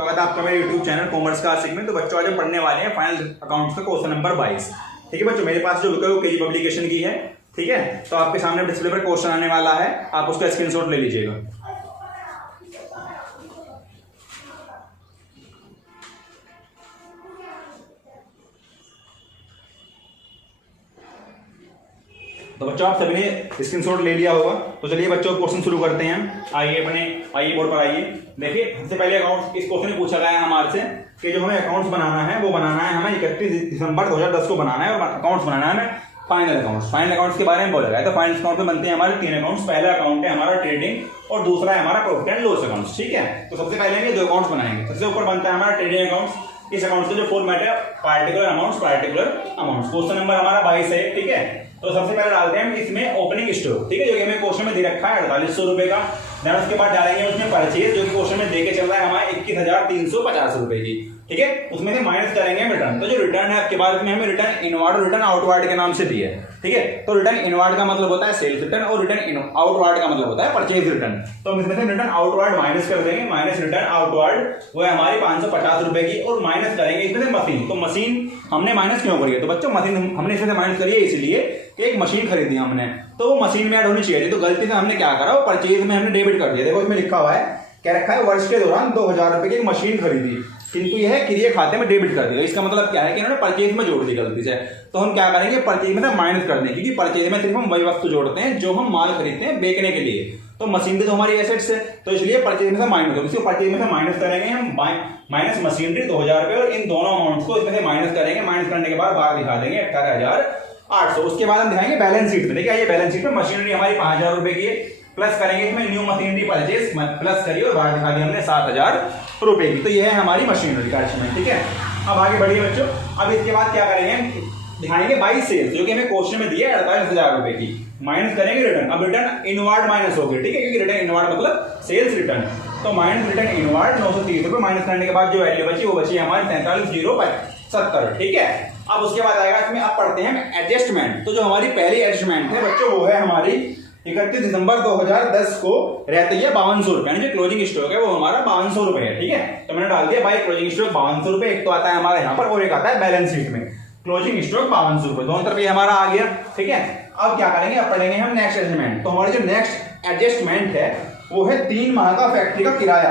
स्वागत है आपका मेरे YouTube चैनल कॉमर्स क्लासिक में। तो बच्चों आज हम पढ़ने वाले हैं फाइनल अकाउंट्स का क्वेश्चन नंबर 22। ठीक है बच्चों, मेरे पास जो बुक है वो केजी पब्लिकेशन की है। ठीक है, तो आपके सामने डिस्प्ले पर क्वेश्चन आने वाला है, आप उसका स्क्रीनशॉट ले लीजिएगा। तो बच्चों आप सभी ने स्क्रीनशॉट ले लिया होगा। तो चलिए बच्चों क्वेश्चन शुरू करते हैं। आइए बोर्ड पर आइए। देखिए सबसे पहले अकाउंट्स, इस क्वेश्चन में पूछा गया है हमारे से कि जो हमें अकाउंट्स बनाना है वो बनाना है हमें 31 दिसंबर 2010 को बनाना है और अकाउंट्स बनाना है हमें फाइनल अकाउंट्स के बारे में बोला गया है। तो फाइनल अकाउंट में बनते हैं हमारे 3 अकाउंट्स। पहला अकाउंट है हमारा ट्रेडिंग और दूसरा है हमारा प्रॉफिट एंड लॉस अकाउंट्स। ठीक है, तो सबसे पहले हम ये 2 अकाउंट्स बनाएंगे। सबसे ऊपर बनता है हमारा ट्रेडिंग अकाउंट्स। इस अकाउंट का जो फॉर्मेट है पार्टिकुलर अमाउंट्स। क्वेश्चन नंबर हमारा 22 है। ठीक है, तो सबसे पहले डालते हैं हम इसमें ओपनिंग स्टॉक। ठीक है, जो कि हमें क्वेश्चन में दे रखा है 4800 रुपए का। देन उसके बाद डालेंगे उसमें परचेज, जो कि क्वेश्चन में देके चल रहा है हमारे 21,350 रुपए की। ठीक है, उसमें से माइनस करेंगे हम रिटर्न। तो जो रिटर्न है आपके बाद में हमें रिटर्न इनवर्ड और रिटर्न आउटवर्ड के नाम से दिया है। ठीक है, तो रिटर्न इनवर्ड का मतलब होता है सेल्स रिटर्न और रिटर्न आउटवर्ड का मतलब होता है परचेज रिटर्न। तो हम इसमें से रिटर्न आउटवर्ड माइनस कर देंगे। माइनस रिटर्न आउटवर्ड वो है हमारी 550 रुपए की और माइनस करेंगे इसमें से मशीन। तो मशीन हमने माइनस क्यों करी है? तो बच्चों मशीन हमने इसमें से माइनस करी है इसलिए कि एक मशीन खरीदी हमने, तो वो मशीन में ऐड होनी चाहिए थी। तो गलती से हमने क्या करा, वो परचेज में हमने डेबिट कर दिया। देखो इसमें लिखा हुआ है, क्या रखा है, वर्ष के दौरान 2000 रुपए की एक मशीन खरीदी, किंतु यह क्रिय खाते में डेबिट कर दिया। इसका मतलब क्या है कि इन्होंने परचेज में जोड़ दी गलती से। तो हम क्या करेंगे, परचेज में माइनस कर देंगे, क्योंकि परचेज में सिर्फ हम वही वस्तु जोड़ते हैं जो हम माल खरीदते हैं बेचने के लिए। तो मशीनरी तो हमारी एसेट्स है, तो इसलिए परचेज में से माइनस होगी। परचेज में से माइनस करेंगे हम माइनस मशीनरी 2000 रुपए और इन दोनों अमाउंट्स को इसमें से माइनस करेंगे। माइनस करने के बाद बाहर दिखा देंगे 18,800। उसके बाद हम दिखाएंगे बैलेंस शीट में। देखिए ये बैलेंस शीट में मशीनरी हमारी 5,000 रुपए की है, प्लस करेंगे इसमें न्यू मशीनरी परचेज प्लस करिए और बाहर दिखा दिया हमने 7,000 रुपए की। तो ये है हमारी मशीनरी का एस्टीमेट। ठीक है, अब आगे बढ़िए बच्चों। अब इसके बाद क्या करेंगे, दिखाएंगे 22 सेल्स, जो कि हमें क्वेश्चन में दिया है 48,000 रुपए की। माइनस करेंगे रिटर्न। अब रिटर्न इनवर्ड माइनस हो गई। ठीक है, क्योंकि रिटर्न इनवर्ड मतलब सेल्स रिटर्न। तो माइनस रिटर्न इनवर्ड 930 रुपए माइनस करने के बाद जो वैल्यू बची वो बची हमारी 43,070। ठीक है, अब उसके बाद आएगा इसमें, अब पढ़ते हैं एडजस्टमेंट। तो जो हमारी पहली एडजस्टमेंट है बच्चों वो है हमारी 31 दिसंबर 2010 को रहती है 5200 रुपए। यानी जो क्लोजिंग स्टॉक है वो हमारा 5200 रुपए है। ठीक है, तो मैंने डाल दिया भाई क्लोजिंग स्टॉक 5200 रुपए। एक तो आता है हमारा यहाँ पर और एक आता है बैलेंस शीट में। क्लोजिंग स्टॉक 5200 रुपए, दोनों तरफ ये हमारा आ गया। ठीक है, अब क्या करेंगे, अब पढ़ेंगे हम नेक्स्ट एडजस्टमेंट। तो हमारी जो नेक्स्ट एडजस्टमेंट है वो है 3 माह का फैक्ट्री का किराया,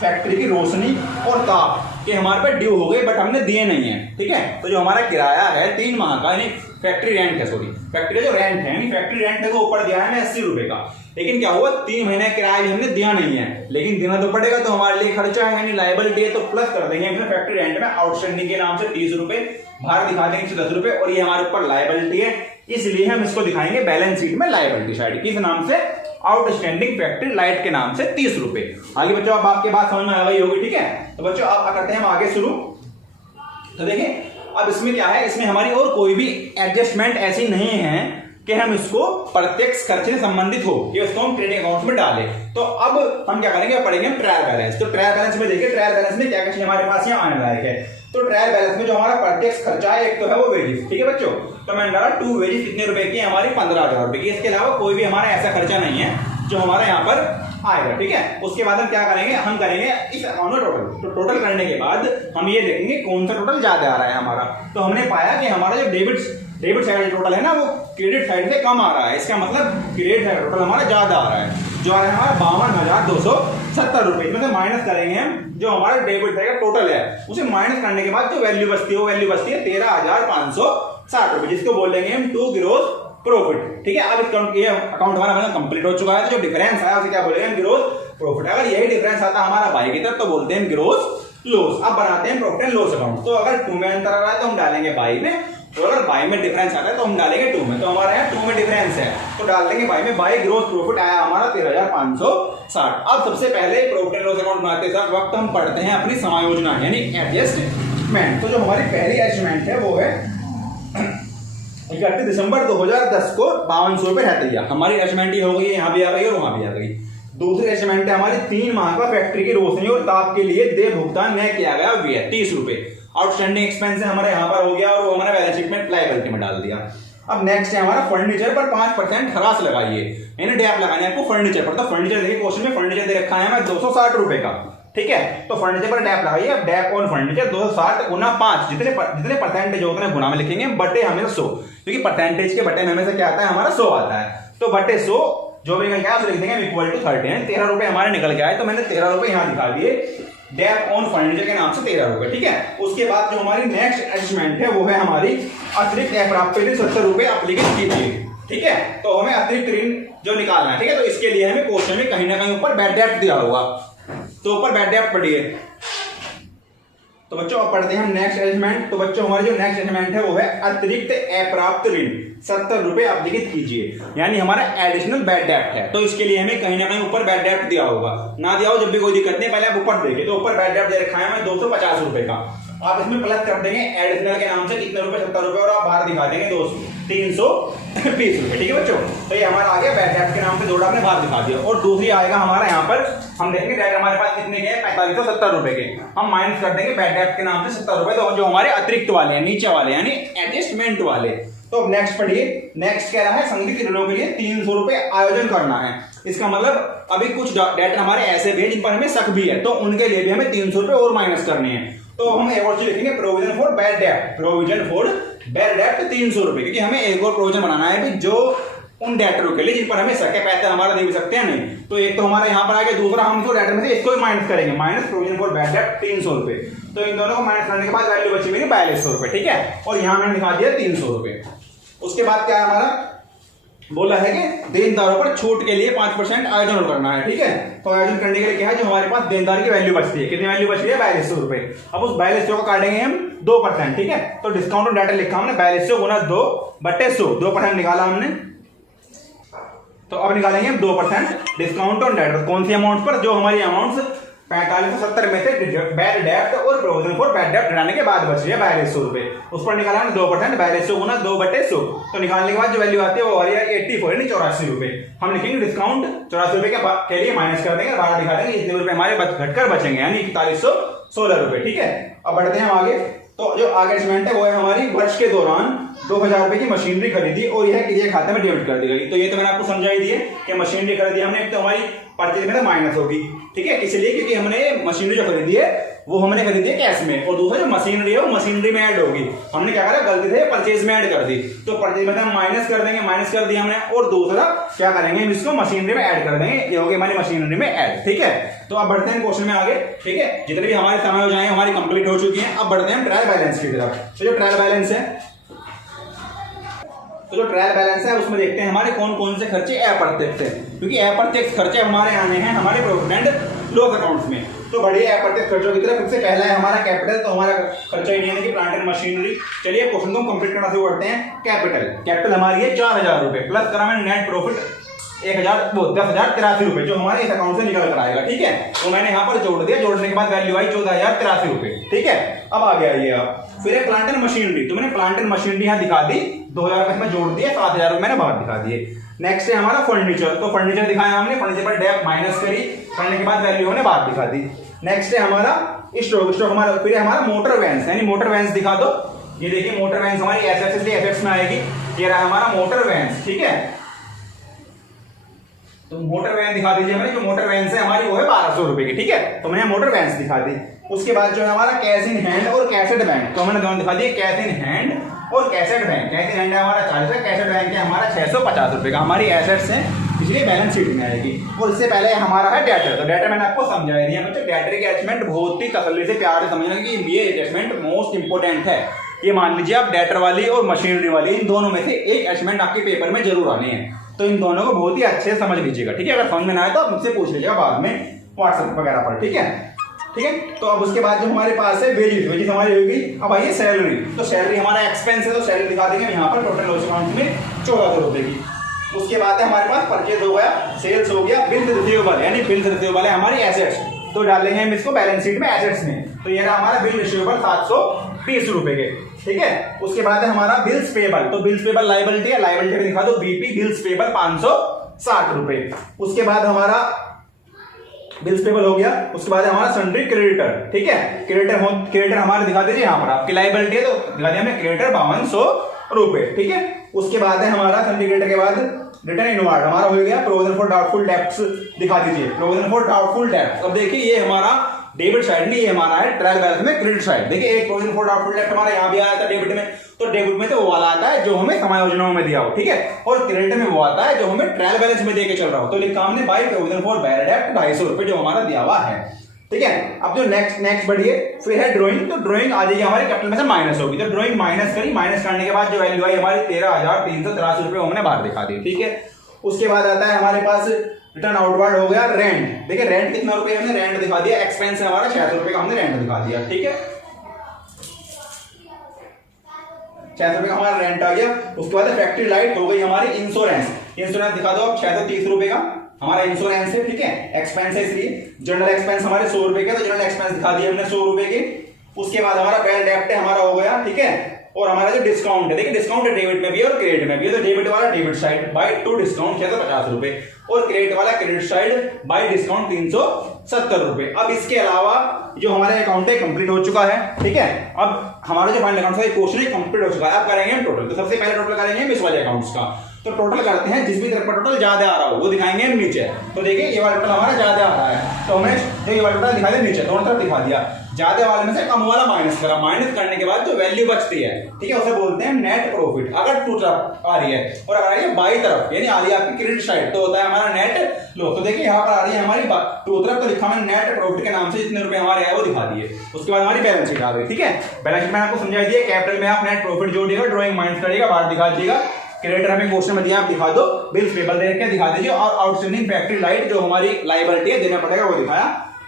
फैक्ट्री की रोशनी और ताप के हमारे पे ड्यू हो गए बट हमने दिए नहीं है। ठीक है, तो जो हमारा किराया है 3 माह का, यानी फैक्ट्री रेंट है, फैक्ट्री का जो रेंट है, यानी फैक्ट्री रेंट देखो ऊपर दिया है हमें 80 रुपए का, लेकिन क्या हुआ 3 महीने किराया भी हमने दिया नहीं है, लेकिन देना तो पड़ेगा। तो हमारे लिए खर्चा है यानी लायबिलिटी है, तो प्लस कर देंगे हमने फैक्ट्री रेंट में आउटस्टैंडिंग के नाम से 30 रुपए, बाहर दिखा देंगे 110 रुपए और ये हमारे ऊपर लायबिलिटी है, इसलिए हम इसको दिखाएंगे बैलेंस शीट में लायबिलिटी साइड किस नाम से, आउटस्टैंडिंग फैक्ट्री लाइट के नाम से 30 रुपए। आगे बच्चों अब आपके बात समझ में आ गई होगी। ठीक है, तो बच्चों अब करते हैं हम आगे शुरू। तो देखिए अब इसमें क्या है, इसमें हमारी और कोई भी एडजस्टमेंट ऐसी नहीं है कि हम इसको प्रत्यक्ष खर्चे से संबंधित हो कि उसको हम ट्रेडिंग अकाउंट में डालें। तो अब हम क्या करेंगे, पढ़ेंगे ट्रायल बैलेंस। तो ट्रायल बैलेंस में देखिए, ट्रायल बैलेंस में क्या क्या चीज हमारे पास यहाँ आने लायक है। तो ट्रायल बैलेंस में जो हमारा प्रत्यक्ष खर्चा है एक तो है वो वेजेस। ठीक है बच्चों, तो मैंने डाला 2 वेजेस कितने रुपए की, हमारी 15,000 रुपए की। इसके अलावा कोई भी हमारा ऐसा खर्चा नहीं है जो हमारे यहाँ पर आएगा। ठीक है, उसके बाद हम क्या करेंगे, हम करेंगे इस अकाउंट में टोटल। तो टोटल करने के बाद हम ये देखेंगे कौन सा टोटल ज्यादा आ रहा है हमारा। तो हमने पाया कि हमारा जो डेबिट साइड टोटल है ना वो क्रेडिट साइड से कम आ रहा है। इसका मतलब क्रेडिट साइड टोटल हमारा ज्यादा आ रहा है, जो आ रहा है हमारा 52,270 रुपए। इसमें से माइनस करेंगे हम जो हमारा डेबिट साइड का टोटल है, उसे माइनस करने के बाद जो वैल्यू बचती है वो वैल्यू बचती है 13,560 रुपए, जिसको बोल देंगे हम टू ग्रोस प्रॉफिट। ठीक है, अब ये अकाउंट हमारा कंप्लीट हो चुका है। तो जो डिफरेंस आया उसे क्या बोलेंगे हम, ग्रोस प्रॉफिट। अगर यही डिफरेंस आता हमारा बाई की तरफ तो बोलते हैं ग्रोस लॉस। अब बनाते हैं प्रॉफिट एंड लॉस अकाउंट। तो अगर 2 में अंतर आ रहा है तो हम डालेंगे बाई में, और अगर बाई में डिफरेंस आता है तो हम डालेंगे 2 में। तो हमारे यहाँ 2 में डिफरेंस है तो डाल देंगे बाई में। बाई ग्रोस प्रॉफिट आया हमारा 13,560। अब सबसे पहले प्रॉफिट एंड लॉस अकाउंट बनाते वक्त हम पढ़ते हैं अपनी समायोजना यानी एडजस्टमेंट। तो जो हमारी पहली एडजस्टमेंट है वो है 31 दिसंबर 2010 को 5200 रुपए रहती है। हमारी एडजस्टमेंट ये हो गई, यहाँ भी आ गई और वहां भी आ गई। दूसरी एडजस्टमेंट है हमारी 3 माह का फैक्ट्री की रोशनी और ताप के लिए देय भुगतान न किया गया व्यय 30 रुपए। आउटस्टैंडिंग एक्सपेंस हमारे यहाँ पर हो गया और वो हमारा बैलेंस शीट में लायबिलिटी में डाल दिया। अब नेक्स्ट है हमारा फर्नीचर पर 5% हरास लगाइए, यानी डैप लगाने आपको फर्नीचर पर। तो फर्नीचर देखिए क्वेश्चन में फर्नीचर दे रखा है हमें 260 रुपए का। ठीक है। तो फर्नीचर पर डेप लगाइए। अब डेप ऑन फर्नीचर 260 गुना 5, जितने परसेंटेज हो उतने गुना में लिखेंगे, बटे हमें 100, क्योंकि परसेंटेज के बटे में हमेशा क्या आता है, हमारा 100 आता है। तो बटे 100 जो भी निकल के आया उसे लिख देंगे इक्वल टू 30 है। 13 रुपए हमारे निकल के आए, तो मैंने 13 रुपए यहाँ दिखा दिए डेप ऑन फर्नीचर के नाम से 13 रुपए, ठीक है। उसके बाद जो हमारी नेक्स्ट एडजस्टमेंट है वो है हमारी अतिरिक्त अप्राप्य ऋण 70 रुपए एप्लीकेट कीजिए, ठीक है। तो हमें अतिरिक्त ऋण जो निकालना है, ठीक है। तो इसके लिए हमें क्वेश्चन में कहीं ना कहीं ऊपर बैड डेप्ट दिया होगा, तो ऊपर बैड डेप्ट पढ़िए। तो बच्चों अब पढ़ते हैं हम नेक्स्ट एडजस्टमेंट। तो बच्चों हमारी जो नेक्स्ट एडजस्टमेंट है वो है अतिरिक्त अप्राप्त ऋण 70 रुपए एप्लीकेट कीजिए, यानी हमारा एडिशनल बैड डेप्ट है। तो इसके लिए हमें कहीं ना कहीं ऊपर बैड डेप्ट दिया होगा, ना दिया हो जब भी कोई दिक्कत नहीं, पहले आप ऊपर देखिए। तो ऊपर बैड डेप्ट दे रखा है हमें 250 रुपए का, आप इसमें प्लस कर देंगे एडिशनल के नाम से कितने रुपए, 70 रुपए, और आप बाहर दिखा देंगे 320 रुपए, ठीक है बच्चों। तो ये हमारा आ गया बैड डेप्ट के नाम से जोड़ा, आपने बाहर दिखा दिया। और दूसरी आएगा हमारा यहाँ पर, हम देखेंगे डेट हमारे पास कितने के हैं, 4570 रुपए के, हम माइनस कर देंगे बैड डेप्ट के नाम से 70 रुपए, तो जो हमारे अतिरिक्त वाले हैं, नीचे वाले यानी एडजस्टमेंट वाले। तो अब नेक्स्ट पढ़िए। नेक्स्ट कह रहा है संगठित ऋणों के लिए 300 रुपए आयोजन करना है। इसका मतलब अभी कुछ डेट हमारे ऐसे भी है जिन पर हमें शक भी है, तो उनके लिए भी हमें 300 रुपए और माइनस करने हैं। तो हम एक और चीज लिखेंगे, provision for bad dept, provision for bad डेप्ट 300 रुपए, क्योंकि हमें एक और प्रोविजन बनाना है भी जो उन डेटरों के लिए जिन पर हमें शक है, पैसे हमारा दे भी सकते हैं नहीं। तो एक तो हमारा यहाँ पर आ गया, दूसरा हम इसको डेटर में से इसको भी माइनस करेंगे, माइनस प्रोविजन फॉर बैड डेप्ट 300 रुपए। तो इन दोनों को माइनस करने के बाद वैल्यू बची मेरी 4200 रुपए, ठीक है। और यहाँ मैंने दिखा दिया 300 रुपए। उसके बाद क्या है हमारा, बोला है कि देनदारों पर छूट के लिए 5% आयोजन करना है, ठीक है। तो आयोजन करने के लिए क्या है, जो हमारे पास देनदार की वैल्यू बचती है, कितनी वैल्यू बच रही है, 4200 रुपए। अब उस 4200 को काटेंगे हम 2%, ठीक है। तो डिस्काउंट ऑन डेटा लिखा हमने 4200 गुना 2 बटे 100, 2% निकाला हमने। तो अब निकालेंगे हम 2% डिस्काउंट ऑन डेटा, कौन सी अमाउंट पर, जो हमारी अमाउंट 4570 में से बैड डेप्ट और प्रोविजन फॉर बैड डेप्ट हटाने के बाद बच रही है 4200 रुपए, उस पर निकाला हमने 2%, 4200 गुना 2 बटे 100। तो निकालने के बाद जो वैल्यू आती है वो आ रही है 84 यानी 84 रुपए। हम लिखेंगे डिस्काउंट 84 रुपए के लिए माइनस कर देंगे, बाहर दिखा देंगे इतने रुपए हमारे घटकर बचेंगे, यानी 4116 रुपए, ठीक है। अब बढ़ते हैं हम आगे। तो जो आगे एडजस्टमेंट है वो है हमारी वर्ष के दौरान 2000 रुपए की मशीनरी खरीदी और यह किसी खाते में डेबिट कर दी गई। तो ये तो मैंने आपको समझाई दी है कि मशीनरी खरीदी हमने, एक तो हमारी परचेज में माइनस होगी, ठीक है, इसलिए क्योंकि हमने मशीनरी जो खरीदी है वो हमने खरीदी है कैश में, और दूसरा जो मशीनरी है वो मशीनरी में ऐड होगी। हमने क्या करा, गलती से परचेज में ऐड कर दी, तो परचेज में हम माइनस कर देंगे, माइनस कर दिया हमने। और दूसरा क्या करेंगे, हम इसको मशीनरी में ऐड कर देंगे, ये होगी हमारी मशीनरी में ऐड, ठीक है। तो अब बढ़ते हैं क्वेश्चन में आगे, ठीक है। जितने भी हमारे समय हो जाए हमारी कंप्लीट हो चुकी है। अब बढ़ते हैं ट्रायल बैलेंस की तरफ। तो जो ट्रायल बैलेंस है, तो जो ट्रायल बैलेंस है उसमें देखते हैं हमारे कौन कौन से खर्चे अप्रत्यक्ष है, क्योंकि अप्रत्यक्ष खर्चे हमारे आने हैं हमारे प्रॉफिट एंड लॉस अकाउंट्स में। तो बढ़िए अप्रत्यक्ष खर्चों की तरफ। सबसे पहला है हमारा कैपिटल, तो हमारा खर्चा ही नहीं है कि प्लांट एंड मशीनरी। चलिए क्वेश्चन को कंप्लीट करना शुरू करते हैं। कैपिटल हमारी है 4000 रुपए, प्लस करा मैंने नेट प्रॉफिट 10,083 रुपए, जो हमारे इस अकाउंट से निकल कर आएगा, ठीक है। तो मैंने यहाँ पर जोड़ दिया, जोड़ने के बाद वैल्यू आई 14,083 रुपए, ठीक है। अब आ गया ये। अब फिर है प्लांट एंड मशीनरी, तो मैंने प्लांट एंड मशीनरी यहाँ दिखा दी, 2000 रुपए में जोड़ दिया, 7000 रुपए मैंने बाहर दिखा दिए। नेक्स्ट है हमारा फर्नीचर, तो फर्नीचर दिखाया हमने, फर्नीचर पर डेप माइनस करी, करने के बाद वैल्यू हमने बाहर दिखा दी। नेक्स्ट है हमारा स्टॉक हमारा, फिर हमारा मोटर वैन्स, यानी मोटर वैन्स दिखा दो। ये देखिए मोटर वैन्स हमारी एसेट्स में आएगी, ये रहा हमारा मोटर वैन्स, ठीक है। तो मोटर वैन दिखा दीजिए हमें, जो मोटर वैन है हमारी वो है 1200 रुपए की, ठीक है। तो मैंने मोटर वैन दिखा दी। उसके बाद जो है हमारा कैश इन हैंड और कैसेट बैंक, तो मैंने दोनों दिखा दिए, कैश इन हैंड और cassette bank. Cash in hand है हमारा 40 रुपए, कैसेट बैंक है हमारा 650 रुपए का। हमारी एसेट्स है इसलिए बैलेंस शीट में आएगी। और इससे पहले हमारा है डेटर, तो डेटर मैंने आपको समझा दिया बच्चों। डेटर की एडजस्टमेंट बहुत ही तसल्ली से प्यार से समझना कि ये एडजस्टमेंट मोस्ट इंपोर्टेंट है। ये मान लीजिए आप डेटर वाली और मशीनरी वाली, इन दोनों में से एक एडजस्टमेंट आपके पेपर में जरूर आनी है, तो इन दोनों को बहुत ही अच्छे से समझ लीजिएगा, ठीक है। अगर समझ में ना आए तो आप मुझसे पूछ लीजिएगा बाद में व्हाट्सएप वगैरह पर, ठीक है, ठीक है। तो अब उसके बाद जो हमारे पास है वेजेस हमारी होगी। अब आइए सैलरी, तो सैलरी हमारा एक्सपेंस है, तो सैलरी दिखा देंगे यहाँ पर टोटल लॉस अकाउंट में 1400 रुपए की। उसके बाद है हमारे पास परचेज हो गया, सेल्स हो गया, बिल्स रिसीवेबल यानी बिल्स रिसीवेबल है हमारी एसेट्स, तो डालेंगे हम इसको बैलेंस शीट में एसेट्स में। तो ये रहा हमारा बिल रिसीवेबल 720 रुपए के, ठीक है। उसके बाद है हमारा बिल्स पेबल, तो बिल्स पेबल लायबिलिटी है, लायबिलिटी में दिखा दो बीपी बिल्स पेबल 560 रुपए। उसके बाद हमारा बिल्स पेबल हो गया। उसके बाद हमारा सन्ड्री क्रेडिटर, ठीक है। क्रेडिटर हमारे दिखा दीजिए यहाँ पर, आपकी लायबिलिटी है तो दिखा दिया हमने क्रेडिटर 5200 रुपए, ठीक है। उसके बाद है हमारा सन्ड्री क्रेडिटर के बाद रिटर्न इनवार्ड हमारा हो गया। प्रोविजन फॉर डाउटफुल डेब्ट्स दिखा दीजिए, प्रोविजन फॉर डाउटफुल डेब्ट्स। अब देखिए ये हमारा डेबिट साइड में ये हमारा है ट्रायल बैलेंस में क्रेडिट साइड। देखिए एक प्रोविजन फॉर डाउटफुल डेट हमारा यहाँ भी आया था डेबिट में, तो डेबिट में तो वो वाला आता है जो हमें समायोजनों में दिया हो, ठीक है, और क्रेडिट में वो आता है जो हमें ट्रायल बैलेंस में देके चल रहा हो। तो लिखा हमने by provision for bad debt 250 रुपए जो हमारा दिया हुआ है, ठीक है। अब जो नेक्स्ट बढ़िए फिर है ड्राइंग, तो ड्राइंग आ जाएगी हमारी कैपिटल में से माइनस होगी, तो ड्राइंग माइनस करी, माइनस करने के बाद जो वैल्यू आई हमारी 13,383 रुपए हमने बाहर दिखा दी, ठीक है। उसके बाद आता है हमारे पास रिटर्न आउटवर्ड हो गया रेंट। देखिए रेंट कितना रुपए हमने रेंट दिखा दिया, एक्सपेंस है हमारा 600 रुपए का हमने रेंट दिखा दिया, ठीक है, 600 रुपए का हमारा रेंट आ गया। उसके बाद फैक्ट्री लाइट हो गई हमारी इंश्योरेंस, इंश्योरेंस दिखा दो आप 630 रुपए का हमारा इंश्योरेंस है, ठीक है, एक्सपेंस है इसलिए। जनरल एक्सपेंस हमारे 100 रुपए के, तो जनरल एक्सपेंस दिखा दिए हमने 100 रुपए के। उसके बाद हमारा बैड डेब्ट हमारा हो गया, ठीक है, और हमारा जो डिस्काउंट है, देखिए डिस्काउंट है डेबिट में भी और क्रेडिट में भी, तो डेबिट वाला debit side by two discount 650 रुपए और क्रेडिट वाला क्रेडिट साइड बाय डिस्काउंट 370 रुपए। अब इसके अलावा जो हमारा अकाउंट है कंप्लीट हो चुका है, ठीक है। अब हमारा जो फाइनल अकाउंट है क्वेश्चन है कंप्लीट हो चुका है। अब करेंगे हम टोटल, तो सबसे पहले टोटल करेंगे हम इस वाले अकाउंट्स का, तो टोटल करते हैं, जिस भी तरफ का टोटल ज्यादा आ रहा हो वो दिखाएंगे हम नीचे। तो देखिए ये वाला टोटल हमारा ज्यादा आ रहा है, तो हमने जो ये वाला टोटल दिखा दिया नीचे, दोनों तरफ दिखा दिया, ज्यादा वाले में से कम वाला माइनस करा, माइनस करने के बाद जो वैल्यू बचती है, ठीक है, उसे बोलते हैं नेट प्रॉफिट। अगर टू तरफ आ रही है और अगर आ रही है बाई तरफ, यानी आ रही है आपकी क्रेडिट साइड, तो होता है हमारा नेट लो। तो देखिए यहाँ पर आ रही है हमारी टू तरफ, तो लिखा मैंने नेट प्रॉफिट के नाम से जितने रुपए हमारे आए वो दिखा दिए। उसके बाद हमारी बैलेंस शीट आ गई, ठीक है। बैलेंस शीट में आपको समझाई दिया, कैपिटल में आप नेट प्रॉफिट जोड़िएगा, ड्राइंग माइनस करिएगा, बाहर दिखा दीजिएगा। क्रेडिटर हमें क्वेश्चन में दिया, आप दिखा दो, बिल्स पेबल दे के दिखा दीजिए, और आउटस्टैंडिंग फैक्ट्री लाइट जो हमारी लायबिलिटी है देना पड़ेगा वो दिखाया।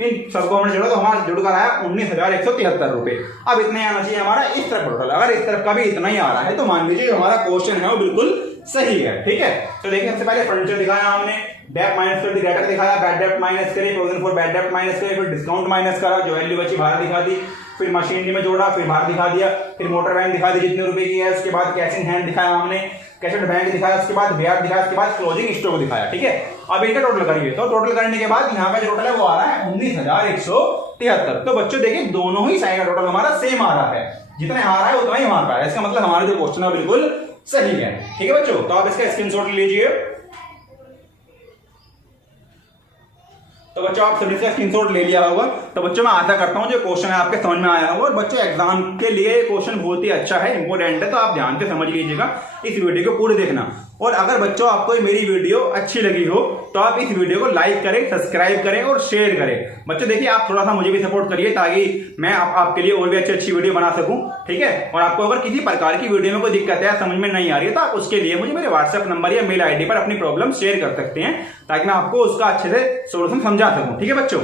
इन सबको हमने जोड़ा तो हमारा जुड़ कर आया 19,173 रुपए। अब इतना आना चाहिए हमारा इस तरफ टोटल, अगर इस तरफ का भी इतना ही आ रहा है तो मान लीजिए हमारा क्वेश्चन है वो बिल्कुल सही है, ठीक है। तो देखिए सबसे पहले फर्नीचर दिखाया हमने, डेट माइनस कर दी, क्रेडिटर दिखाया, बैड डेट माइनस करी, provision for bad debt minus करी, फिर डिस्काउंट माइनस करा, जो वैल्यू बची बाहर दिखा दी, फिर मशीनरी में जोड़ा, फिर बाहर दिखा दिया, फिर मोटर वैन दिखा दी जितने रुपए की है, उसके बाद कैश इन हैंड दिखाया हमने, कैश एट बैंक दिखाया, उसके बाद ब्याज दिखाया, उसके बाद क्लोजिंग स्टॉक दिखाया, ठीक है। अब इनका टोटल करिए, तो टोटल करने के बाद यहाँ का जो टोटल है वो आ रहा है 19,173। तो बच्चों देखिए दोनों ही साइड का टोटल हमारा सेम आ रहा है, जितने आ रहा है उतना ही वहां पर है, इसका मतलब हमारा जो क्वेश्चन है बिल्कुल सही है, ठीक है बच्चों। तो आप इसका स्क्रीनशॉट लीजिए। तो बच्चों आप सभी से स्क्रीनशॉट ले लिया होगा। तो बच्चों मैं आशा करता हूँ जो क्वेश्चन है आपके समझ में आया होगा, और बच्चों एग्जाम के लिए क्वेश्चन बहुत ही अच्छा है, इंपॉर्टेंट है, तो आप ध्यान से समझ लीजिएगा, इस वीडियो को पूरे देखना। और अगर बच्चों आपको मेरी वीडियो अच्छी लगी हो तो आप इस वीडियो को लाइक करें, सब्सक्राइब करें और शेयर करें। बच्चों देखिए आप थोड़ा सा मुझे भी सपोर्ट करिए ताकि मैं आपके लिए और भी अच्छी वीडियो बना सकूं, ठीक है। और आपको अगर किसी प्रकार की वीडियो में कोई दिक्कत है, समझ में नहीं आ रही है, तो आप उसके लिए मुझे मेरे व्हाट्सएप नंबर या मेल आईडी पर अपनी प्रॉब्लम शेयर कर सकते हैं, ताकि मैं आपको उसका अच्छे से सोल्यूशन समझा सकूं, ठीक है बच्चों।